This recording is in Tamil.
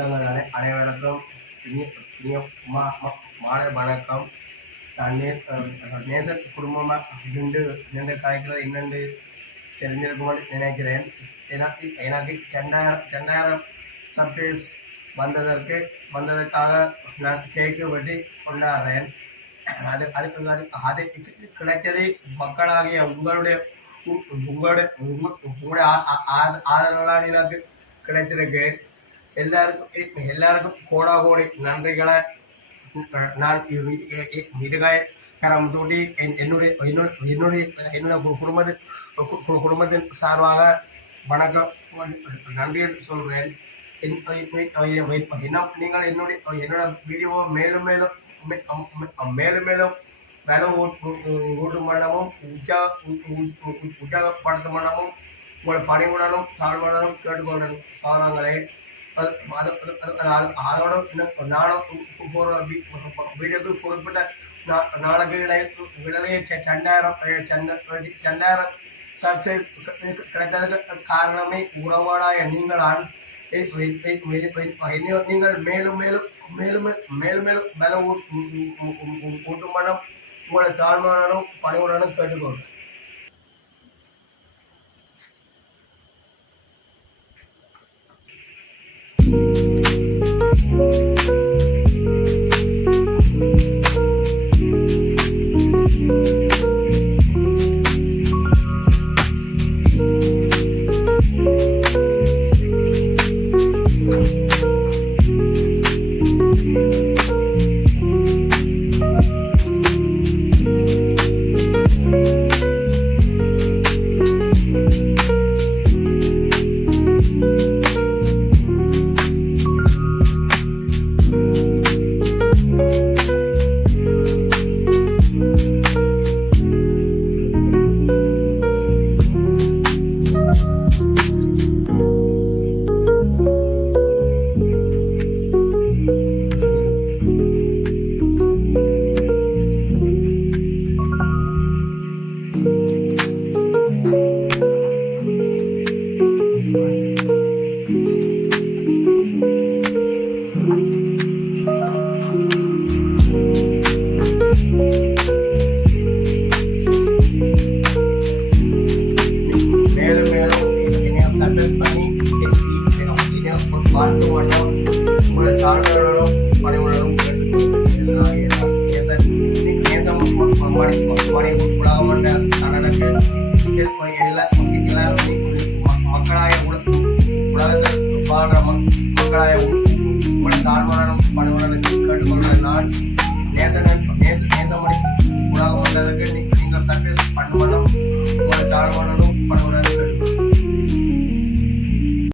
உள்ளங்கள் அனைவருக்கும் இனிய மாலை வணக்கம். நான் நேசன் குடும்பமாக நின்று கலைக்கிறது என்னென்று தெரிஞ்சிருக்கும்னு நினைக்கிறேன். எனக்கு 2000 சர்ப்ரைஸ் வந்ததற்காக நான் கேக்கு வெட்டி கொண்டாடுறேன். அது கிடைச்சதை மக்களாகிய உங்களுடைய ஆதரவுகளால் எனக்கு கிடைத்திருக்கு. எல்லாருக்கும் கோடி நன்றிகளை நான் கரம் தூட்டி என்னுடைய குடும்பத்தின் சார்பாக வணக்கம் நன்றி என்று சொல்கிறேன். நீங்கள் என்னோட வீடியோவை மேலும் மேலும் ஊட்டும் வண்ணமும் உற்சாகப்படுத்தும் வண்ணமும் உங்களை பணிவுடனும் தாழ்வுடனும் கேட்டுக்கொள்ளணும் சாதனங்களே. அதோட நானும் போகிற வீடியோக்கு குறிப்பிட்ட நாளைக்கு இடையிலேயே 2000 சப்ஸ்கிரைப் கிடைத்ததுக்கு காரணமே உறவாடாய நீங்களால். நீங்கள் மேலும் மேல ஊட்டும் மனம் உங்களை தாழ்மையுடனும் பணிவுடனும் கேட்டுக்கொள்ளும். வாழ்த்து மன்றம் உங்களை தாழ்மையுடனும் பணிவுடனும் நேசம் உலகம் என்ற கடனுக்கு மக்களாய உலகத்தில் வாழ்ற மக்களாய உங்களை தாழ்மையுடனும் பணிவுடனும் கேட்டுக்கொள்கிற நான் நேசமணி உலகம் என்றதுக்கு